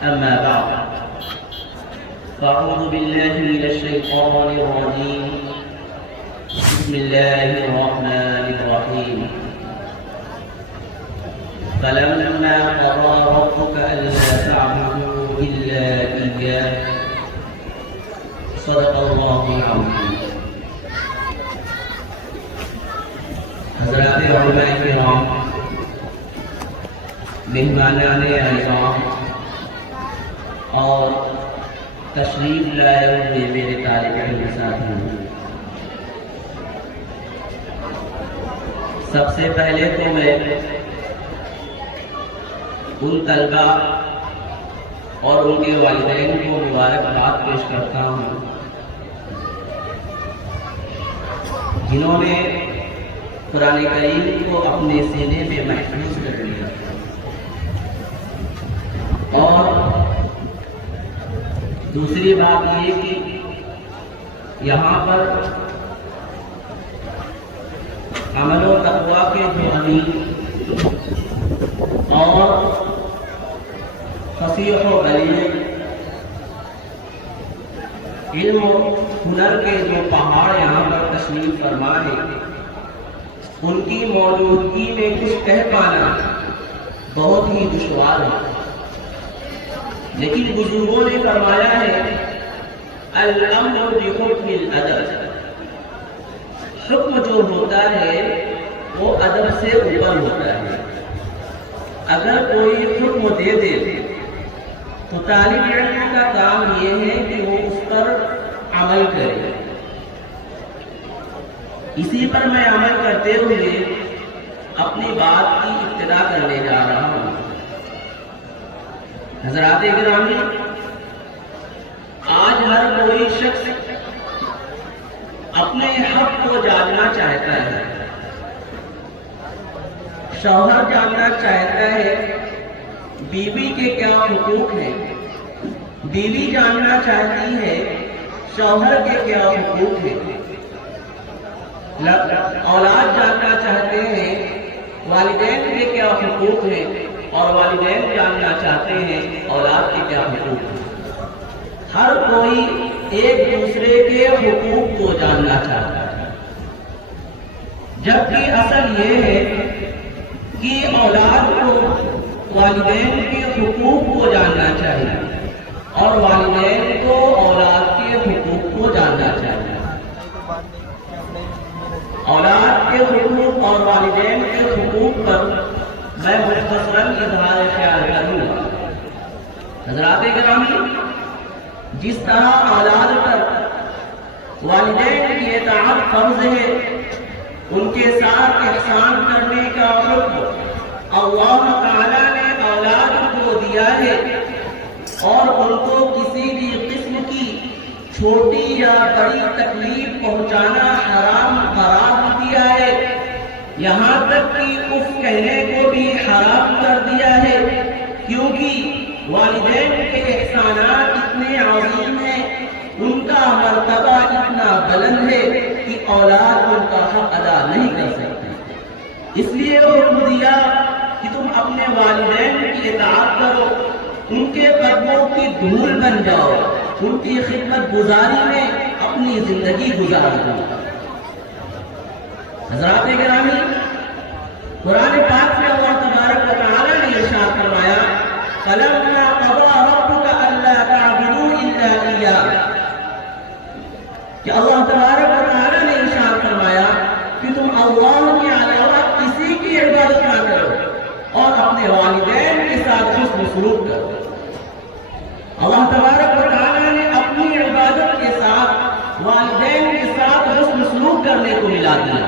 أما بعد فأعوذ بالله من الشيطان الرجيم بسم الله الرحمن الرحيم فلما قضى ربك ألا تعبدوا إلا إياه صدق الله العظيم. حضرات علماء کرام، مہمانان اعظام اور تشریف لائے ہوئے میرے طالب علم ساتھیوں، سب سے پہلے تو میں ان طلبہ اور ان کے والدین کو مبارکباد پیش کرتا ہوں جنہوں نے قرآن کریم کو اپنے سینے میں محفوظ کر لیا اور دوسری بات یہ کہ یہاں پر عمل و تقویٰ کے جو امین اور فصیح و بلیغ علم و ہنر کے جو پہاڑ یہاں پر تشریف فرما ہے، ان کی موجودگی میں کچھ کہہ پانا بہت ہی دشوار ہے، لیکن بزرگوں نے فرمایا ہے الامر بحکم الادب، حکم جو ہوتا ہے وہ ادب سے اوپر ہوتا ہے۔ اگر کوئی حکم دے دے تو طالب علم کا کام یہ ہے کہ وہ اس پر عمل کرے۔ اسی پر میں عمل کرتے ہوئے اپنی بات کی ابتدا کرنے جا رہا ہوں۔ حضرات گرامی، آج ہر کوئی شخص اپنے حق کو جاننا چاہتا ہے، شوہر جاننا چاہتا ہے بیوی کے کیا حقوق ہیں، بیوی جاننا چاہتی ہے شوہر کے کیا حقوق ہیں، اولاد جاننا چاہتے ہیں والدین کے کیا حقوق ہیں، اور والدین جاننا چاہتے ہیں اولاد کے کیا حقوق ہیں۔ ہر کوئی ایک دوسرے کے حقوق کو جاننا چاہتا ہے، جبکہ اصل یہ ہے کہ اولاد کو والدین کے حقوق کو جاننا چاہیے اور والدین کو اولاد کے حقوق کو جاننا چاہیے۔ اولاد کے حقوق اور والدین کے حقوق پر میں مختصراً اظہار خیال کروں گا۔ حضرات گرامی، جس طرح اولاد پر والدین کی اطاعت فرض ہے، ان کے ساتھ احسان کرنے کا حکم اللہ تعالی نے اولاد کو دیا ہے، اور ان کو کسی بھی قسم کی چھوٹی یا بڑی تکلیف پہنچانا حرام قرار دیا ہے، یہاں تک کہ اف کہنے کو بھی حرام کر دیا ہے، کیونکہ والدین کے احسانات اتنے عظیم ہیں، ان کا مرتبہ اتنا بلند ہے کہ اولاد ان کا حق ادا نہیں کر سکتی۔ اس لیے حکم دیا کہ تم اپنے والدین کی اطاعت کرو، ان کے قدموں کی دھول بن جاؤ، ان کی خدمت گزاری میں اپنی زندگی گزار دو۔ حضرات گرامی، قرآن پاک میں اللہ تبارک و تعالی نے ارشاد فرمایا فَلَمَّا قَضَىٰ رَبُّكَ أَلَّا تَعْبُدُوا إِلَّا إِيَّاهُ، کہ اللہ تبارک و تعالی نے ارشاد فرمایا کہ تم اللہ کے علاوہ کسی کی عبادت نہ کرو اور اپنے والدین کے ساتھ حسن سلوک کرو۔ اللہ تبارک و تعالی نے اپنی عبادت کے ساتھ والدین کے ساتھ حسن سلوک کرنے کو ملا دیا۔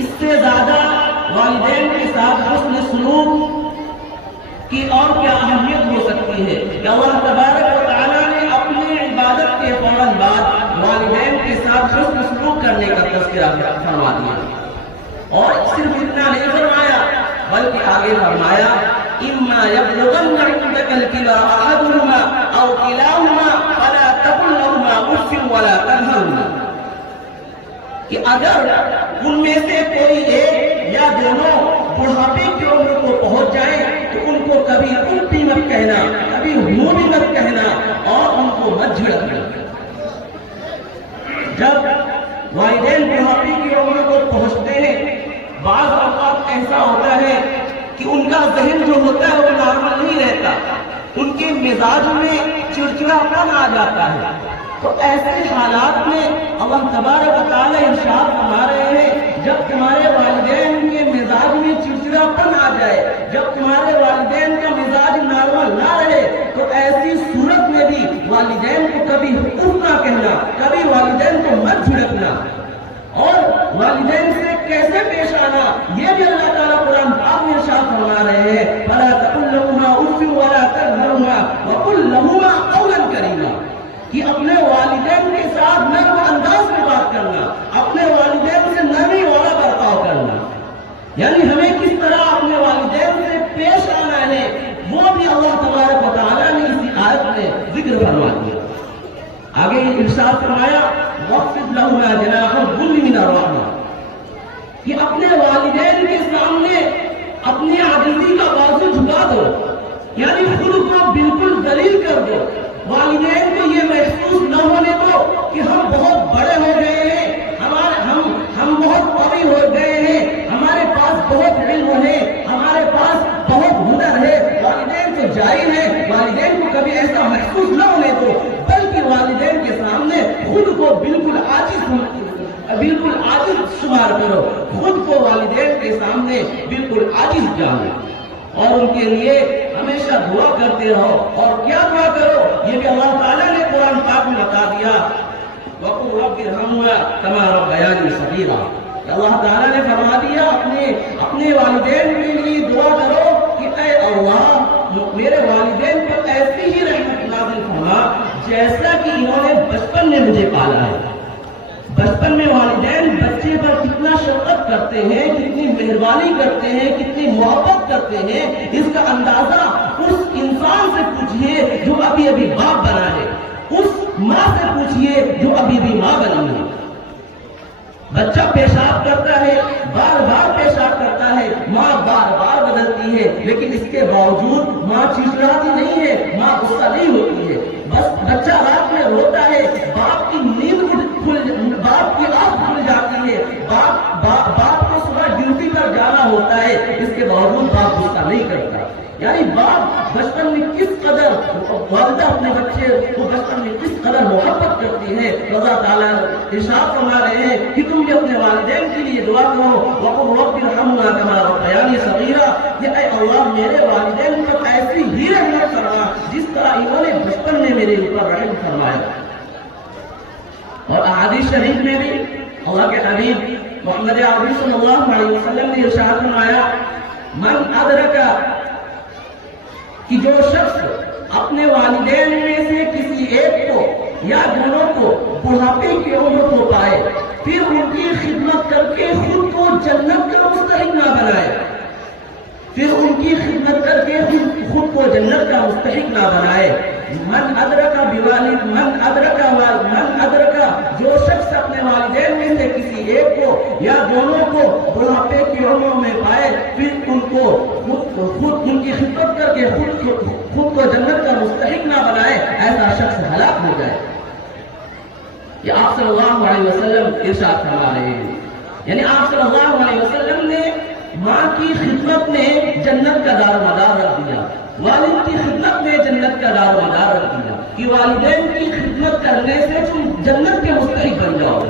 اس سے زیادہ والدین کے ساتھ حسن سلوک کی اور کیا اہمیت ہو سکتی ہے کہ اللہ تبارک و تعالی نے اپنی عبادت کے فوراً بعد والدین کے ساتھ حسن سلوک کرنے کا تذکرہ فرما دیا، اور صرف اتنا نہیں فرمایا بلکہ آگے فرمایا اِمَّا يَبْلُغَنَّ عِندَكَ الْكِبَرَ أَحَدُهُمَا أَوْ كِلَاهُمَا فَلَا تَقُل لَّهُمَا أُفٍّ وَلَا تَنْهَرْهُمَا، کہ اگر ان میں سے کوئی ایک یا دونوں بڑھاپے کی عمر کو پہنچ جائیں تو ان کو کبھی الٹی مت کہنا، کبھی منہ کہنا اور ان کو مت جھڑکنا۔ جب والدین بڑھاپے کی عمر کو پہنچتے ہیں، بعض اوقات ایسا ہوتا ہے کہ ان کا ذہن جو ہوتا ہے وہ نارمل نہیں رہتا، ان کے مزاج میں چڑچڑاپن آ جاتا ہے۔ تو ایسے حالات میں اللہ تبارک و تعالیٰ ارشاد فرما رہے ہیں، جب تمہارے والدین کے مزاج میں چڑچڑاپن آ جائے، جب تمہارے والدین کا مزاج نارمل نہ رہے، تو ایسی صورت میں بھی والدین کو کبھی اف نہ کہنا، کبھی والدین کو مت جھڑکنا، اور والدین سے کیسے پیش آنا یہ بھی اللہ تعالیٰ قرآن پاک میں ارشاد فرما رہے ہیں، فَلَا تَقُلْ لَهُمَا أُفٍّ وَلَا تَنْهَرْهُمَا وَقُلْ لَهُمَا قَوْلًا كَرِيمًا، کہ اپنے والدین کے ساتھ نرم انداز میں بات کرنا، اپنے والدین سے نرمی والا برتاؤ کرنا، یعنی ہمیں کس طرح اپنے والدین سے پیش آنا ہے وہ بھی اللہ تبارک و تعالیٰ نے اسی آیت میں ذکر فرما دیا۔ آگے ارشاد فرمایا وَاخْفِضْ لَهُمَا جَنَاحَ الذُّلِّ مِنَ الرَّحْمَةِ، کہ اپنے والدین کے سامنے اپنی عاجزی کا بازو جھکا دو، یعنی خود کو بالکل ذلیل کر دو، والدین کو یہ محسوس نہ ہونے دو کہ ہم بہت بڑے ہو گئے ہیں، ہم بہت قوی ہو گئے ہیں، ہمارے پاس بہت علم ہے، ہمارے پاس بہت ہنر ہے، والدین تو جائز ہے، والدین کو کبھی ایسا محسوس نہ ہونے دو، بلکہ والدین کے سامنے خود کو بالکل عاجز شمار کرو، خود کو والدین کے سامنے بالکل عاجز جانو، اور ان کے لیے ہمیشہ دعا کرتے رہو۔ اور کیا دعا کرو یہ بھی اللہ تعالیٰ نے قرآن پاک میں بتا دیا، وَقُلْ رَبِّ ارْحَمْهُمَا كَمَا رَبَّيَانِي صَغِيرًا، اللہ تعالیٰ نے فرما دیا اپنے والدین کے لیے دعا کرو کہ اے اللہ میرے والدین پر ایسی ہی رحمت نازل فرما جیسا کہ انہوں نے بچپن میں مجھے پالا ہے۔ بچپن میں والدین بچے پر کتنا شفقت کرتے ہیں، کتنی مہربانی کرتے ہیں، کتنی محبت کرتے ہیں، اس کا اندازہ اس انسان سے پوچھئے جو ابھی ابھی باپ بنا ہے، اس ماں سے پوچھئے جو ابھی بھی ماں بنی ہے۔ بچہ پیشاب کرتا ہے، بار بار پیشاب کرتا ہے، ماں بار بار بدلتی ہے، لیکن اس کے باوجود ماں چڑچڑاتی نہیں ہے، ماں غصہ نہیں ہوتی ہے۔ بس بچہ رات میں روتا ہے، باپ کی آنکھ کھل جاتی ہے، باپ کو صبح ڈیوٹی پر جانا ہوتا ہے، اس کے باوجود باپ غصہ نہیں کرتا۔ یعنی باپ بچپن میں کس قدر، والدہ اپنے بچے کو بچپن میں کس قدر محبت کرتی ہے۔ اللہ تعالیٰ ارشاد فرما رہے ہیں کہ تم بھی اپنے والدین کے لیے دعا کرو، وَقُلْ رَبِّ ارْحَمْهُمَا كَمَا رَبَّيَانِي صَغِيرًا، کہ اے اللہ میرے والدین پر ایسی ہی رحمت فرما جس طرح انہوں نے بچپن میں میرے اوپر رحم فرمایا۔ اور احادیث شریف میں بھی اللہ کے حبیب محمد عربی صلی اللہ علیہ وسلم نے ارشاد فرمایا، من ادرک، کہ جو شخص اپنے والدین میں سے کسی ایک کو یا دونوں کو بڑھاپے کی عمر کو پائے، پھر ان کی خدمت کر کے خود کو جنت کا مستحق نہ بنائے، پھر ان کی خدمت کر کے خود کو جنت کا مستحق نہ بنائے، من ادرک جو شخص اپنے والدین میں سے کسی ایک کو یا دونوں کو بڑھاپے کی عمر میں پائے، پھر ان کو خود ان کی خدمت کر کے خود کو جنت کا مستحق نہ بنائے، ایسا شخص ہلاک ہو جائے۔ یہ آپ صلی اللہ علیہ وسلم ارشاد فرما رہے ہیں، یعنی آپ صلی اللہ علیہ وسلم نے ماں کی خدمت میں جنت کا دار و مدار رکھ دیا، والد کی خدمت میں جنت کا دار و مدار رکھ دیا، کہ والدین کی خدمت کرنے سے تم جنت کے مستحق بن جاؤ گے۔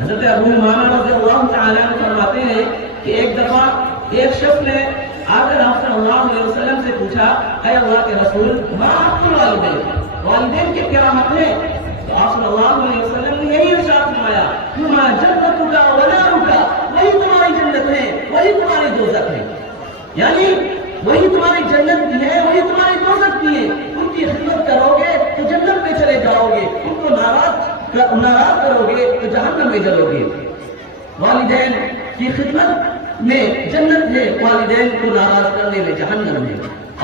حضرت ابو امامہ رضی اللہ تعالیٰ عنہ فرماتے ہیں کہ ایک دفعہ ایک شخص نے آ کر آپ صلی اللہ علیہ وسلم سے پوچھا، اے اللہ کے رسول، ما حق الوالدین، والدین کے کیا حق ہیں؟ تو آپ صلی اللہ علیہ وسلم نے یہی ارشاد فرمایا، ہما جنتک و نارک، وہی تمہاری جنت ہے، وہی تمہاری دوزخ ہے، یعنی وہی تمہاری جنت بھی ہے، وہی تمہاری دوزخ بھی ہے۔ ان کی خدمت کرو گے تو جنت میں چلے جاؤ گے، ان کو ناراض کرو گے تو جہنم میں جلو گے۔ والدین کی خدمت میں جنت ہے، والدین کو ناراض کرنے میں جہنم ہے،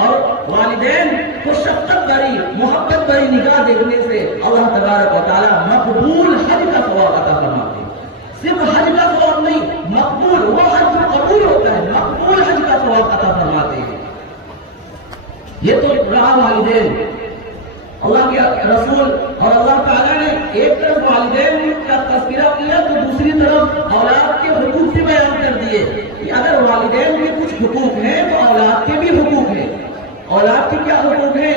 اور والدین کو شفقت بھری محبت بھری نگاہ دیکھنے سے اللہ تبارک و تعالیٰ مقبول حج کا ثواب عطا فرماتے ہیں۔ صرف حج کا ثواب نہیں، مقبول، وہ حج جو قبول ہوتا ہے، مقبول حج کا ثواب عطا فرماتے ہیں۔ یہ تو رہا والدین۔ اللہ کے رسول اور اللہ تعالیٰ نے ایک طرف والدین کا تذکرہ کیا تو دوسری طرف اولاد کے حقوق بھی بیان کر دیے کہ اگر والدین کے کچھ حقوق ہیں تو اولاد کے بھی حقوق ہیں۔ اولاد کے کیا حقوق ہیں؟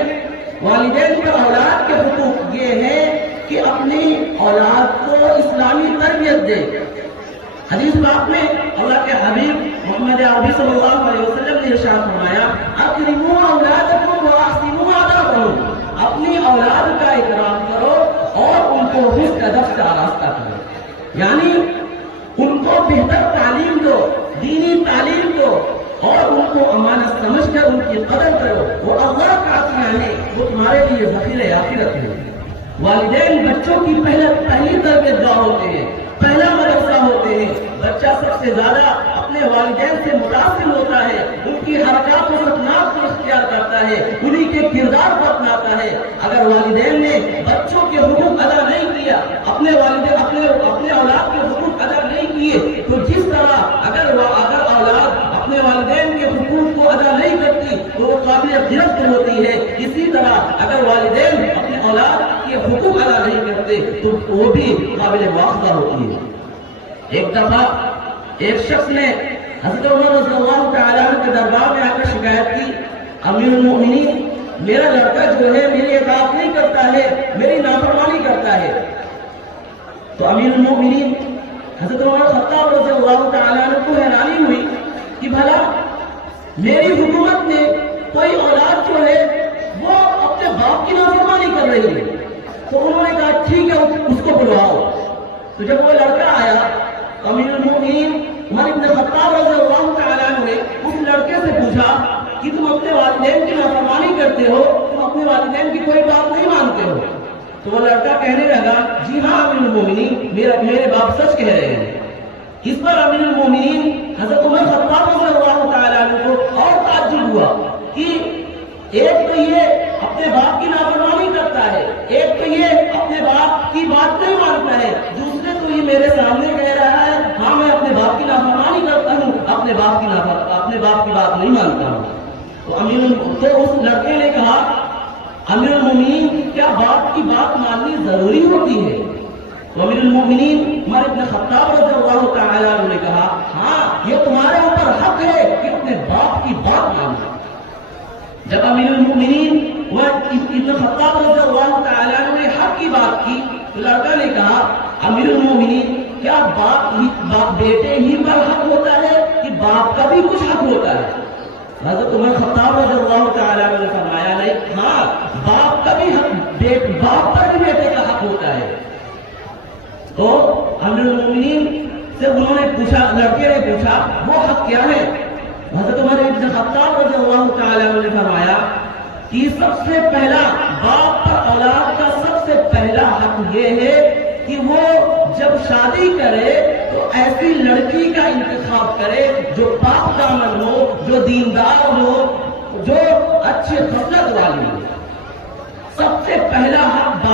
والدین کے اولاد کے حقوق یہ ہے کہ اپنی اولاد کو اسلامی تربیت دے۔ حدیث پاک میں اللہ کے حبیب محمد عربی صلی اللہ علیہ وسلم نے ارشاد فرمایا اکرموا اولادکم واحسنوا آدابہم، اپنی اولاد کا اکرام کرو اور ان کو حسن ادب سے آراستہ کرو، یعنی ان کو بہتر تعلیم دو، دینی تعلیم دو اور ان کو امانت سمجھ کر ان کی قدر کرو۔ وہ اللہ کا عطیہ ہے، وہ تمہارے لیے ذخیرہ آخرت ہے۔ والدین بچوں کی پہلی تربیت گاہ ہوتے ہیں، پہلا مدرسہ ہوتے ہیں۔ بچہ سب سے زیادہ اپنے والدین سے متاثر ہوتا ہے، ان کی حرکات و سکنات کو اختیار کرتا ہے، انہی کے کردار کو اپناتا ہے۔ اگر والدین نے بچوں کے حقوق ادا نہیں کیا، اپنے اولاد کے حقوق ادا نہیں کیے تو جس طرح اگر اولاد اپنے والدین کے حقوق کو ادا نہیں کرتی تو وہ قابل گرفت ہوتی ہے، اسی طرح اگر والدین اپنے اولاد کے حقوق ادا نہیں کرتے تو وہ بھی قابل مواخذہ ہوتی ہے۔ ایک دفعہ ایک شخص نے حضرت عمر رضی اللہ تعالیٰ عنہ کے دربار میں آ کر شکایت کی، امیر المؤمنین میرا لڑکا جو ہے میری اطاعت نہیں کرتا ہے، میری نافرمانی کرتا ہے۔ تو امیر المؤمنین حضرت عمر خطاب رضی اللہ تعالیٰ عنہ کو حیرانی ہوئی کہ بھلا میری حکومت میں کوئی اولاد جو ہے وہ اپنے باپ کی نافرمانی کر رہی ہے۔ تو انہوں نے کہا ٹھیک ہے اس کو بلواؤ۔ تو جب وہ لڑکا آیا امیر المؤمنین عمر بن خطاب رضی اللہ تعالیٰ عنہ نے اس لڑکے سے پوچھا کہ تم اپنے والدین کی نافرمانی کرتے ہو، تم اپنے والدین کی کوئی بات نہیں مانتے ہو؟ تو وہ لڑکا کہنے لگا جی ہاں امیر المؤمنین، میرے باپ سچ کہہ رہے ہیں۔ اس پر امیر المؤمنین حضرت عمر خطاب رضی اللہ تعالیٰ عنہ کو اور تعجب ہوا کہ ایک تو یہ اپنے باپ کی نافرمانی کرتا ہے، ایک تو یہ اپنے باپ کی بات نہیں مانتا ہے، دوسرے تو یہ میرے سامنے کہہ رہا ہے ہاں میں اپنے باپ کی نافرمانی کرتا ہوں، اپنے باپ کی بات نہیں مانتا ہوں۔ تو اس لڑکے نے کہا امیر المؤمنین کیا باپ کی بات ماننی ضروری ہوتی ہے؟ تو امیر المؤمنین عمر بن خطاب رضی اللہ تعالیٰ عنہ نے کہا ہاں یہ تمہارے اوپر حق ہے کہ اپنے باپ کی بات مانو۔ جب امیر المؤمنین ابن خطاب رضی اللہ تعالیٰ عنہ نے حق کی بات کی تو لڑکا نے کہا امیر المؤمنین کیا باپ بیٹے ہی پر حق ہوتا ہے کہ باپ کا بھی کچھ حق ہوتا ہے؟ حضرت عمر خطاب رضی اللہ تعالیٰ عنہ نے فرمایا نہیں، ہاں باپ کا بھی حق، باپ پر بھی بیٹے کا حق ہوتا ہے۔ تو امیر المؤمنین سے انہوں نے پوچھا، لڑکے نے پوچھا وہ حق کیا ہے؟ حضرت عمر بن خطاب رضی اللہ تعالیٰ عنہ نے فرمایا کہ سب سے پہلا باپ پر اولاد کا سب سے پہلا حق یہ ہے کہ وہ جب شادی کرے تو ایسی لڑکی کا انتخاب کرے جو پاک دامن ہو، جو دیندار ہو، جو اچھے خصلت والی ہو۔ سب سے پہلا حق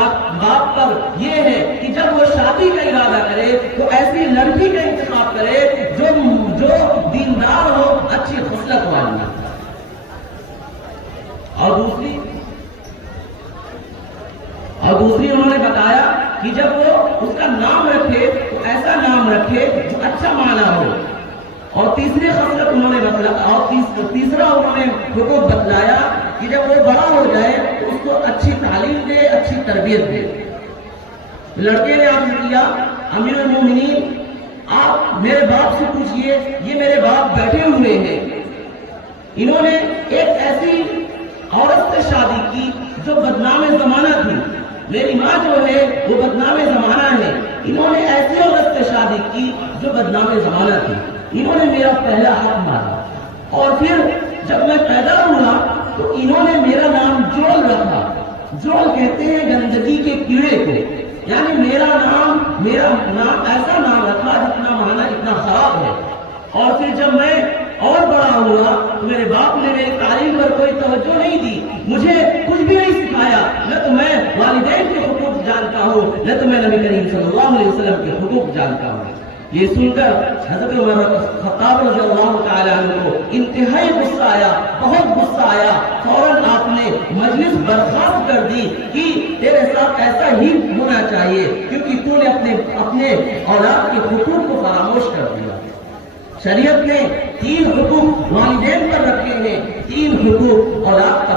باپ پر یہ ہے کہ جب وہ شادی کا ارادہ کرے تو ایسی لڑکی کا انتخاب کرے جو دیندار ہو، اچھی خصلت والی ہو۔ اور دوسری انہوں نے بتایا کہ جب وہ اس کا نام رکھے تو ایسا نام رکھے جو اچھا معنی ہو۔ اور تیسری خصلت انہوں نے بتلایا، اور تیسرا انہوں نے حکم بتلایا کہ جب وہ بڑا ہو جائے تو اس کو اچھی تعلیم دے، اچھی تربیت دے۔ لڑکے نے عرض کیا امیر المؤمنین آپ میرے باپ سے پوچھئے، یہ میرے باپ بیٹھے ہوئے ہیں، انہوں نے ایک ایسی عورت سے شادی کی جو بدنام زمانہ تھی، میری ماں جو ہے وہ بدنام زمانہ ہے، انہوں نے ایسی عورت سے شادی کی جو بدنام زمانہ تھی، انہوں نے میرا پہلا حق مانا۔ اور پھر جب میں پیدا ہوا تو انہوں نے میرا نام جول رکھا۔ جول کہتے ہیں گندگی کے کیڑے کو، یعنی میرا نام ایسا نام رکھا جتنا معنی اتنا خراب ہے۔ اور پھر جب میں اور بڑا ہوا تو میرے باپ نے میری تعلیم پر کوئی توجہ نہیں دی، مجھے کچھ بھی نہیں سکھایا، نہ تو میں والدین کے حقوق جانتا ہوں، نہ تو میں نبی کریم صلی اللہ علیہ وسلم کے حقوق جانتا ہوں۔ یہ سن کر حضرت عمر خطاب رضی اللہ تعالیٰ عنہ کو انتہائی غصہ آیا، بہت غصہ آیا۔ فوراً آپ نے مجلس برخاست کر دی کہ تیرے ساتھ ایسا ہی ہونا چاہیے، کیونکہ تو نے اپنے اولاد کے حقوق کو فراموش کر دیا۔ شریعت نے 3 حقوق والدین پر رکھے ہیں، 3 حقوق اولاد